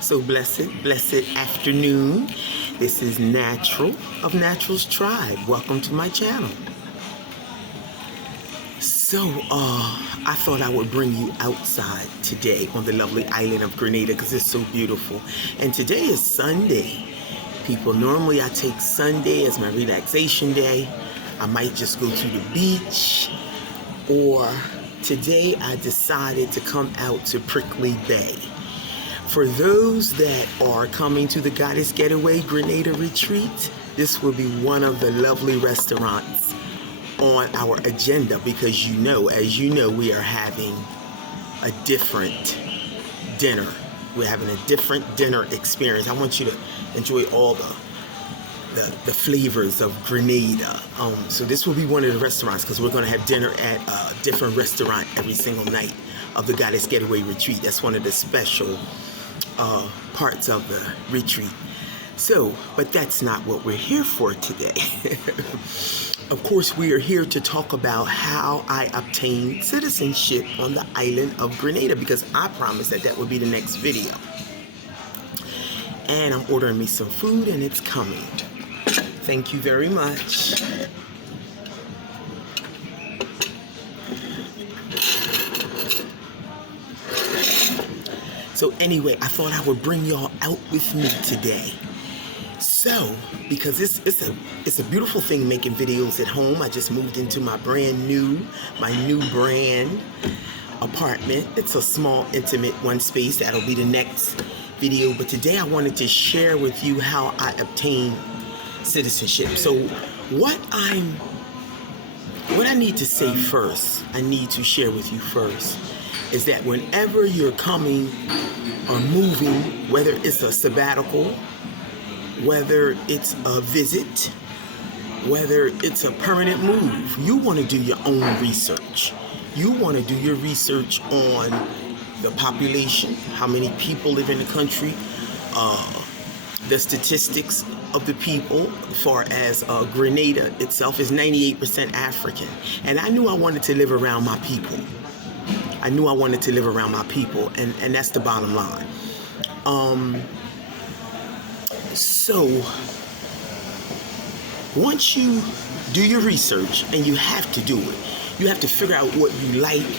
So blessed afternoon. This is Natural of Natural's Tribe. Welcome to my channel. So, I thought I would bring you outside today on the lovely island of Grenada because it's so beautiful. And today is Sunday. People, normally I take Sunday as my relaxation day. I might just go to the beach, or today I decided to come out to Prickly Bay. For those that are coming to the Goddess Getaway Grenada Retreat, this will be one of the lovely restaurants on our agenda because as you know, we are having a different dinner. We're having a different dinner experience. I want you to enjoy all the flavors of Grenada. So this will be one of the restaurants because we're going to have dinner at a different restaurant every single night of the Goddess Getaway Retreat. That's one of the special parts of the retreat. So, but that's not what we're here for today. Of course, we are here to talk about how I obtained citizenship on the island of Grenada because I promised that would be the next video. And I'm ordering me some food and it's coming. Thank you very much. So anyway, I thought I would bring y'all out with me today. So, because it's a beautiful thing making videos at home. I just moved into my new brand apartment. It's a small, intimate one space. That'll be the next video. But today I wanted to share with you how I obtained citizenship. So what I need to say first, I need to share with you first, is that whenever you're coming or moving, whether it's a sabbatical, whether it's a visit, whether it's a permanent move, you want to do your own research. You want to do your research on the population, how many people live in the country, the statistics of the people, as far as Grenada itself is 98% African. And I knew I wanted to live around my people. And that's the bottom line. So, once you do your research, and you have to do it, you have to figure out what you like,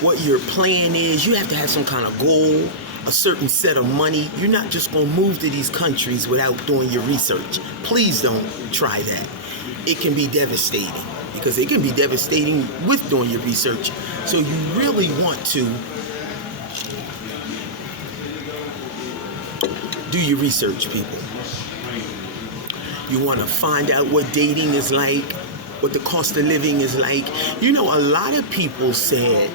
what your plan is. You have to have some kind of goal, a certain set of money. You're not just going to move to these countries without doing your research. Please don't try that. It can be devastating, because it can be devastating with doing your research. So you really want to do your research, people. You want to find out what dating is like, what the cost of living is like. You know, a lot of people said,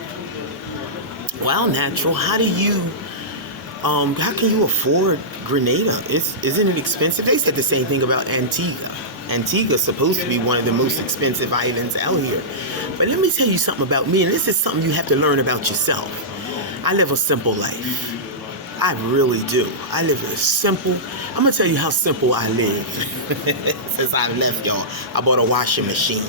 well, Natural, how can you afford Grenada? Isn't it expensive? They said the same thing about Antigua. Antigua's supposed to be one of the most expensive islands out here. But let me tell you something about me, and this is something you have to learn about yourself. I live a simple life. I really do. I live a simple, I'm going to tell you how simple I live. Since I left y'all, I bought a washing machine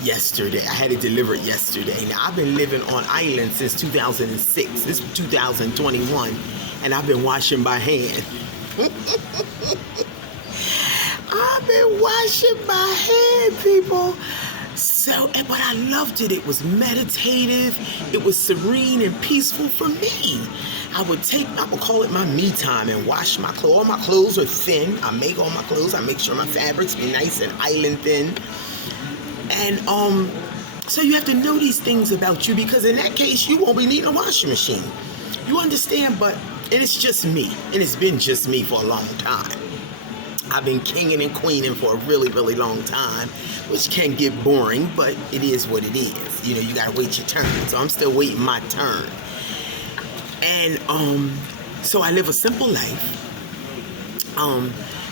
yesterday. I had it delivered yesterday. Now, I've been living on island since 2006. This is 2021, and I've been washing by hand. I've been washing by hand, people. So, but I loved it. It was meditative. It was serene and peaceful for me. I would call it my me time and wash my clothes. All my clothes are thin. I make all my clothes. I make sure my fabrics be nice and island thin. And so you have to know these things about you, because in that case, you won't be needing a washing machine. You understand? But it's just me. And it's been just me for a long time. I've been kinging and queening for a really, really long time, which can get boring, but it is what it is. You know, you gotta wait your turn. So I'm still waiting my turn. And so I live a simple life.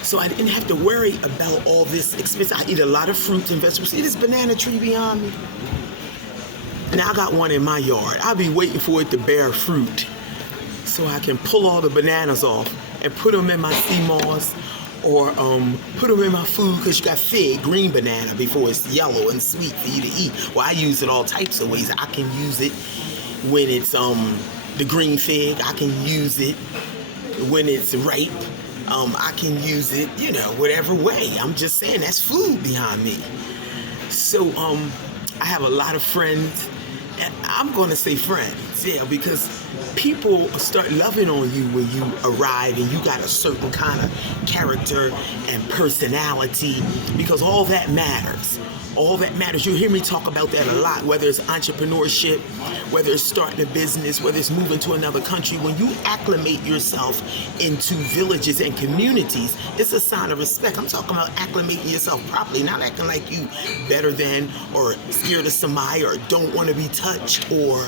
So I didn't have to worry about all this expense. I eat a lot of fruits and vegetables. See this banana tree behind me? Now I got one in my yard. I'll be waiting for it to bear fruit so I can pull all the bananas off and put them in my sea moss, or put them in my food, because you got fig, green banana, before it's yellow and sweet for you to eat. Well, I use it all types of ways. I can use it when it's the green fig. I can use it when it's ripe, I can use it, whatever way. I'm just saying that's food behind me. So I have a lot of friends, and I'm going to say friends, yeah, because people start loving on you when you arrive and you got a certain kind of character and personality, because all that matters. All that matters. You'll hear me talk about that a lot, whether it's entrepreneurship, whether it's starting a business, whether it's moving to another country. When you acclimate yourself into villages and communities, it's a sign of respect. I'm talking about acclimating yourself properly, not acting like you better than or scared of somebody or don't want to be touched or,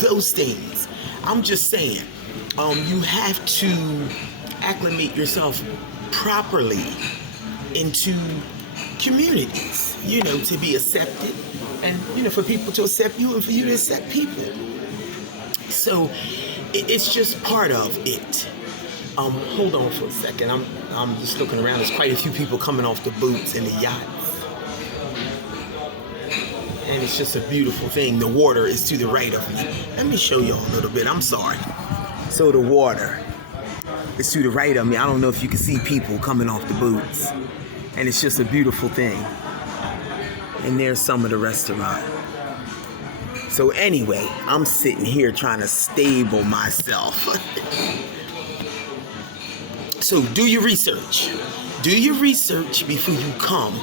those things. I'm just saying, you have to acclimate yourself properly into communities, to be accepted and, for people to accept you and for you to accept people. So it's just part of it. Hold on for a second. I'm just looking around. There's quite a few people coming off the boats and the yachts. And it's just a beautiful thing. The water is to the right of me. Let me show y'all a little bit. I'm sorry. So the water is to the right of me. I don't know if you can see people coming off the boats. And it's just a beautiful thing. And there's some of the restaurant. So anyway, I'm sitting here trying to stable myself. So do your research. Do your research before you come.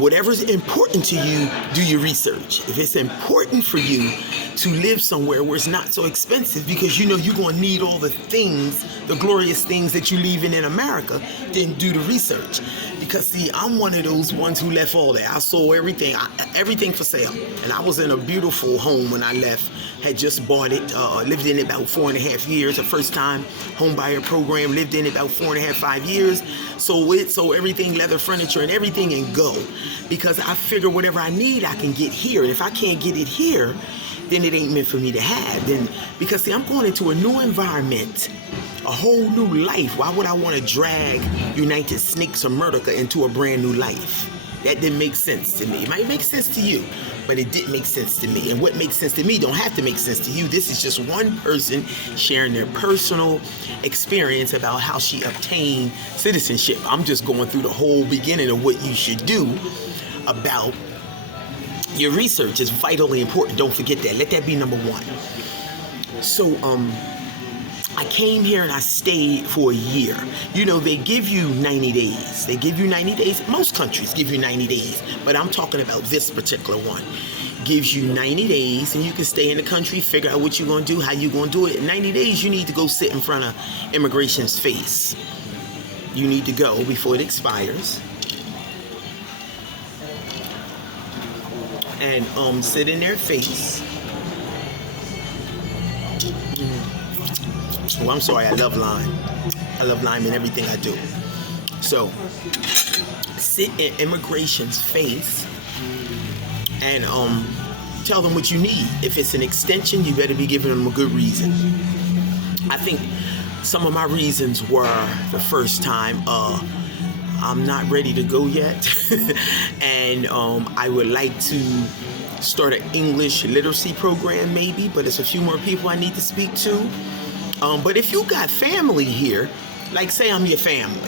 Whatever's important to you, do your research. If it's important for you to live somewhere where it's not so expensive, because you're going to need all the things, the glorious things that you leaving in America, then do the research. Because see, I'm one of those ones who left all that. I sold everything, everything for sale. And I was in a beautiful home when I left. Had just bought it, lived in it about 4.5 years. The first time home buyer program, lived in it about 4.5, 5 years. Sold everything, leather furniture and everything, and go. Because I figure whatever I need, I can get here. And if I can't get it here, then it ain't meant for me to have. Then, because see, I'm going into a new environment, a whole new life. Why would I want to drag United Snakes or Murdoch into a brand new life? That didn't make sense to me. It might make sense to you, but it didn't make sense to me. And what makes sense to me don't have to make sense to you. This is just one person sharing their personal experience about how she obtained citizenship. I'm just going through the whole beginning of what you should do about your research. Is vitally important. Don't forget that. Let that be number one. So, I came here and I stayed for a year. They give you 90 days. They give you 90 days. Most countries give you 90 days, but I'm talking about this particular one. Gives you 90 days and you can stay in the country, figure out what you're going to do, how you're going to do it. In 90 days, you need to go sit in front of immigration's face. You need to go before it expires. And sit in their face. Oh, I'm sorry, I love lime. I love lime in everything I do. So, sit in immigration's face and tell them what you need. If it's an extension, you better be giving them a good reason. I think some of my reasons were, the first time, I'm not ready to go yet. And I would like to start an English literacy program maybe, but there's a few more people I need to speak to. But if you got family here, like say I'm your family,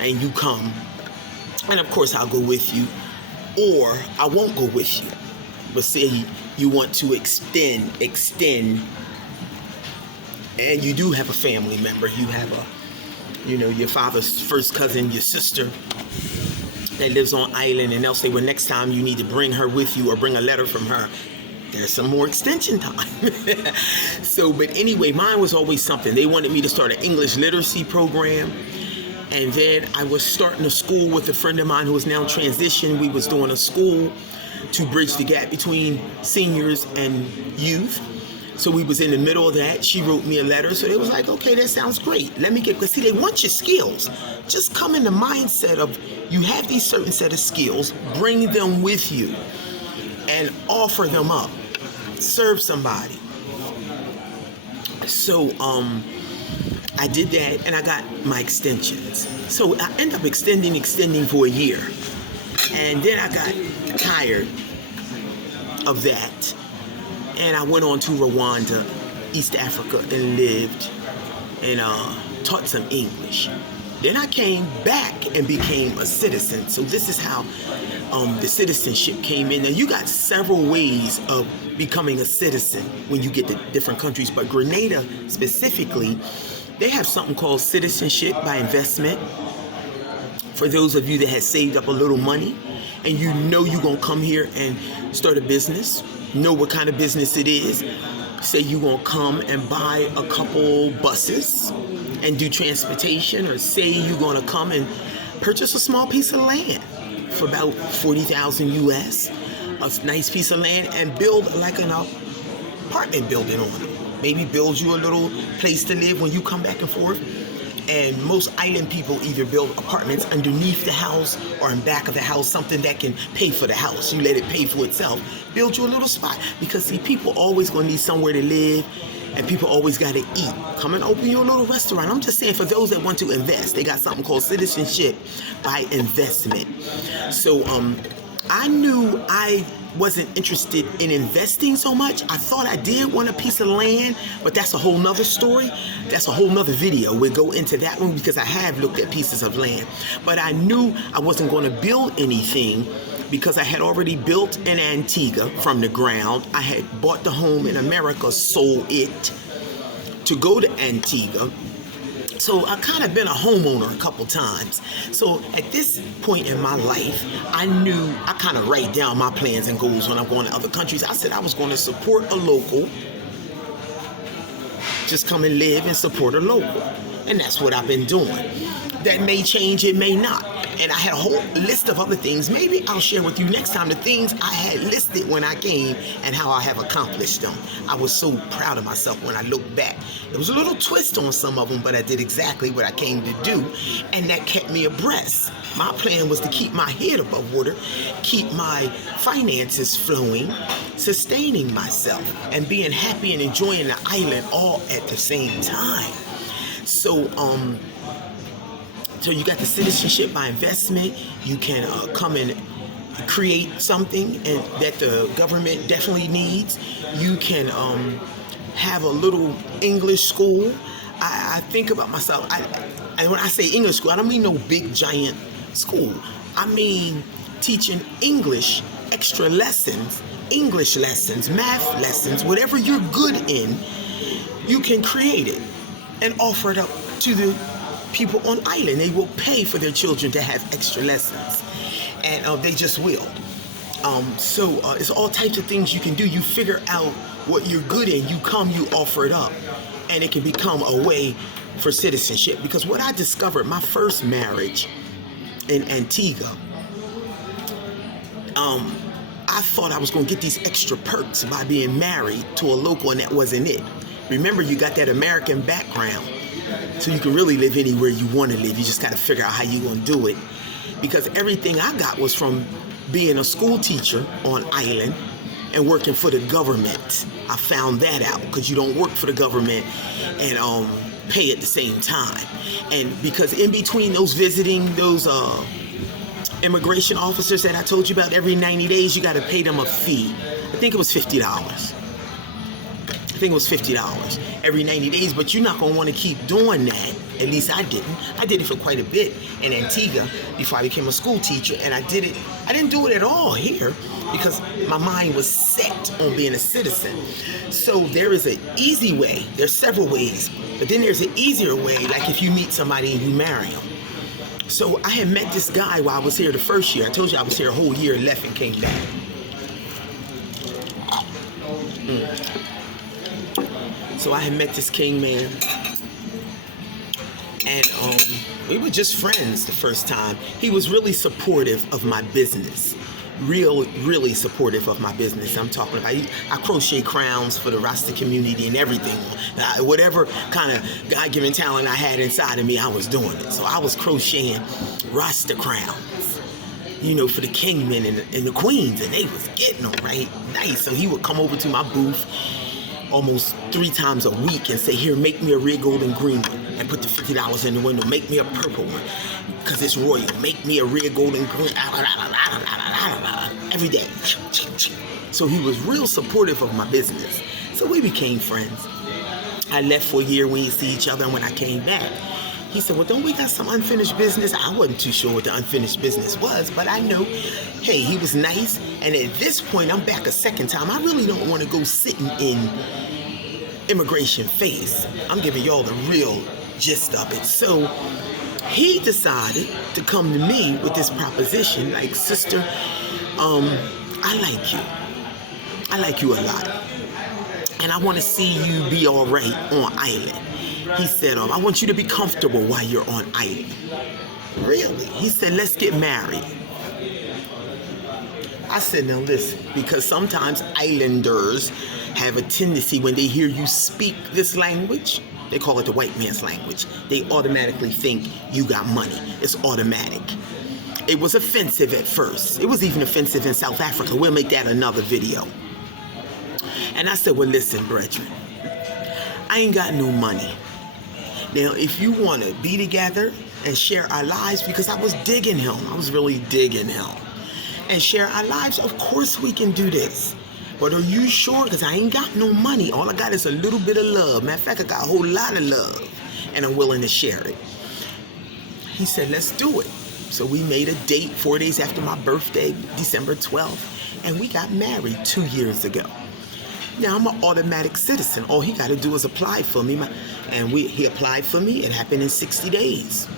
and you come, and of course I'll go with you, or I won't go with you. But say you want to extend, and you do have a family member, you have your father's first cousin, your sister that lives on island, and they'll say, well, next time you need to bring her with you or bring a letter from her. There's some more extension time. So, but anyway, mine was always something. They wanted me to start an English literacy program. And then I was starting a school with a friend of mine who is now transitioned. We was doing a school to bridge the gap between seniors and youth. So we was in the middle of that. She wrote me a letter. So it was like, okay, that sounds great. Let me because see, they want your skills. Just come in the mindset of you have these certain set of skills, bring them with you and offer them up. Serve somebody. So I did that and I got my extensions. So I ended up extending for a year. And then I got tired of that. And I went on to Rwanda East Africa and lived and taught some English. Then I came back and became a citizen. So this is how the citizenship came in. And you got several ways of becoming a citizen when you get to different countries. But Grenada specifically, they have something called citizenship by investment. For those of you that have saved up a little money and you know you're going to come here and start a business, know what kind of business it is. Say you're going to come and buy a couple buses and do transportation, or say you're going to come and purchase a small piece of land for about 40,000 US, a nice piece of land, and build like an apartment building on it. Maybe build you a little place to live when you come back and forth. And most island people either build apartments underneath the house or in back of the house, something that can pay for the house. You let it pay for itself. Build you a little spot. Because see, people always gonna need somewhere to live, and people always gotta eat. Come and open your little restaurant. I'm just saying, for those that want to invest, they got something called citizenship by investment. So I knew I wasn't interested in investing so much. I thought I did want a piece of land, but that's a whole nother story. That's a whole nother video. We'll go into that one because I have looked at pieces of land. But I knew I wasn't going to build anything because I had already built in Antigua from the ground. I had bought the home in America, sold it to go to Antigua. So I kind of been a homeowner a couple times. So at this point in my life, I knew I kind of write down my plans and goals when I'm going to other countries. I said I was going to support a local, just come and live and support a local. And that's what I've been doing. That may change, it may not. And I had a whole list of other things. Maybe I'll share with you next time the things I had listed when I came and how I have accomplished them. I was so proud of myself when I look back. There was a little twist on some of them, but I did exactly what I came to do. And that kept me abreast. My plan was to keep my head above water, keep my finances flowing, sustaining myself, and being happy and enjoying the island all at the same time. So you got the citizenship by investment. You can come and create something and that the government definitely needs. You can have a little English school. I think about myself, and when I say English school, I don't mean no big giant school. I mean teaching English, extra lessons, English lessons, math lessons, whatever you're good in, you can create it and offer it up to the people on island. They will pay for their children to have extra lessons, and they just will. So it's all types of things you can do. You figure out what you're good in, you come, you offer it up, and it can become a way for citizenship. Because what I discovered, my first marriage in Antigua, I thought I was going to get these extra perks by being married to a local, and that wasn't it. Remember, you got that American background, so you can really live anywhere you want to live. You just got to figure out how you're going to do it. Because everything I got was from being a school teacher on island and working for the government. I found that out, because you don't work for the government and pay at the same time. And because in between those visiting those immigration officers that I told you about, every 90 days you got to pay them a fee. I think it was $50. I think it was $50 every 90 days, but you're not going to want to keep doing that. At least I didn't. I did it for quite a bit in Antigua before I became a school teacher, and I didn't do it at all here because my mind was set on being a citizen. So there is an easy way. There's several ways, but then there's an easier way, like if you meet somebody and you marry them. So I had met this guy while I was here the first year. I told you I was here a whole year, left and came back. So I had met this king man, and we were just friends the first time. He was really supportive of my business. Really supportive of my business. I'm talking about, I crochet crowns for the Rasta community and everything. Whatever kind of God-given talent I had inside of me, I was doing it. So I was crocheting Rasta crowns, you know, for the kingmen and the queens, and they was getting them, right? Nice. So he would come over to my booth almost 3 times a week and say, here, make me a red, gold, and green one, and put the $50 in the window. Make me a purple one, because it's royal. Make me a red, gold, and green, every day. So he was real supportive of my business. So we became friends. I left for a year, we didn't see each other, and when I came back, he said, well, don't we got some unfinished business? I wasn't too sure what the unfinished business was, but I know, hey, he was nice. And at this point, I'm back a second time. I really don't want to go sitting in immigration phase. I'm giving y'all the real gist of it. So he decided to come to me with this proposition, like, sister, I like you. I like you a lot. And I want to see you be all right on island. He said, I want you to be comfortable while you're on island. Really? He said, let's get married. I said, now listen, because sometimes islanders have a tendency when they hear you speak this language, they call it the white man's language, they automatically think you got money. It's automatic. It was offensive at first. It was even offensive in South Africa. We'll make that another video. And I said, well, listen, brethren, I ain't got no money. Now, if you want to be together and share our lives, because I was digging him. I was really digging him. And share our lives, of course we can do this. But are you sure? Because I ain't got no money. All I got is a little bit of love. Matter of fact, I got a whole lot of love. And I'm willing to share it. He said, let's do it. So we made a date 4 days after my birthday, December 12th. And we got married 2 years ago. Now, I'm an automatic citizen. All he got to do is apply for me. And he applied for me. It happened in 60 days.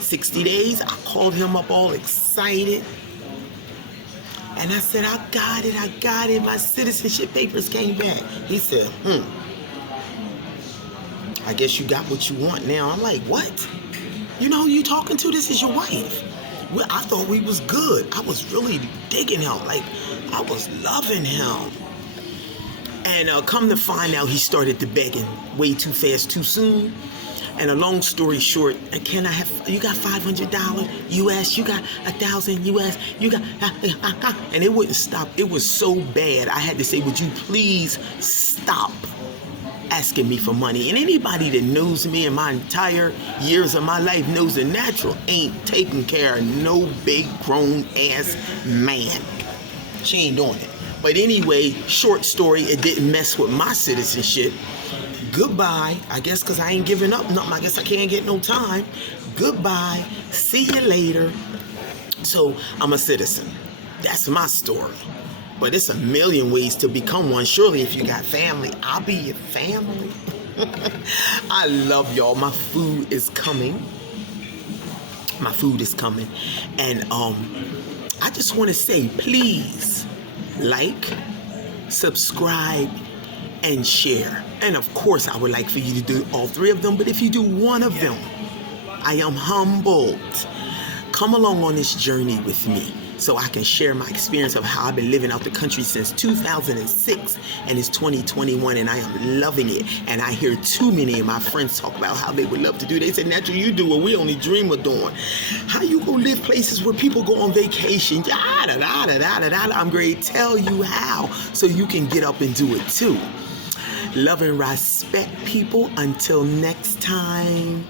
60 days, I called him up all excited. And I said, I got it. My citizenship papers came back. He said, I guess you got what you want now. I'm like, what? You know who you talking to? This is your wife. Well, I thought we was good. I was really digging him. Like, I was loving him. And come to find out, he started to begging way too fast, too soon. And a long story short, can I have, you got $500 US, you got 1,000 US, you got, and it wouldn't stop. It was so bad. I had to say, would you please stop asking me for money? And anybody that knows me in my entire years of my life knows the natural ain't taking care of no big grown ass man. She ain't doing it. But anyway, short story, it didn't mess with my citizenship. Goodbye. I guess because I ain't giving up nothing. I guess I can't get no time. Goodbye. See you later. So I'm a citizen. That's my story. But it's a million ways to become one. Surely if you got family, I'll be your family. I love y'all. My food is coming. My food is coming. And I just want to say, please like, subscribe, and share. And of course, I would like for you to do all three of them. But if you do one of them, I am humbled. Come along on this journey with me so I can share my experience of how I've been living out the country since 2006, and it's 2021, and I am loving it. And I hear too many of my friends talk about how they would love to do. They said, naturally, you do what we only dream of doing. How you go live places where people go on vacation? I'm going to tell you how so you can get up and do it too. Love and respect, people. Until next time.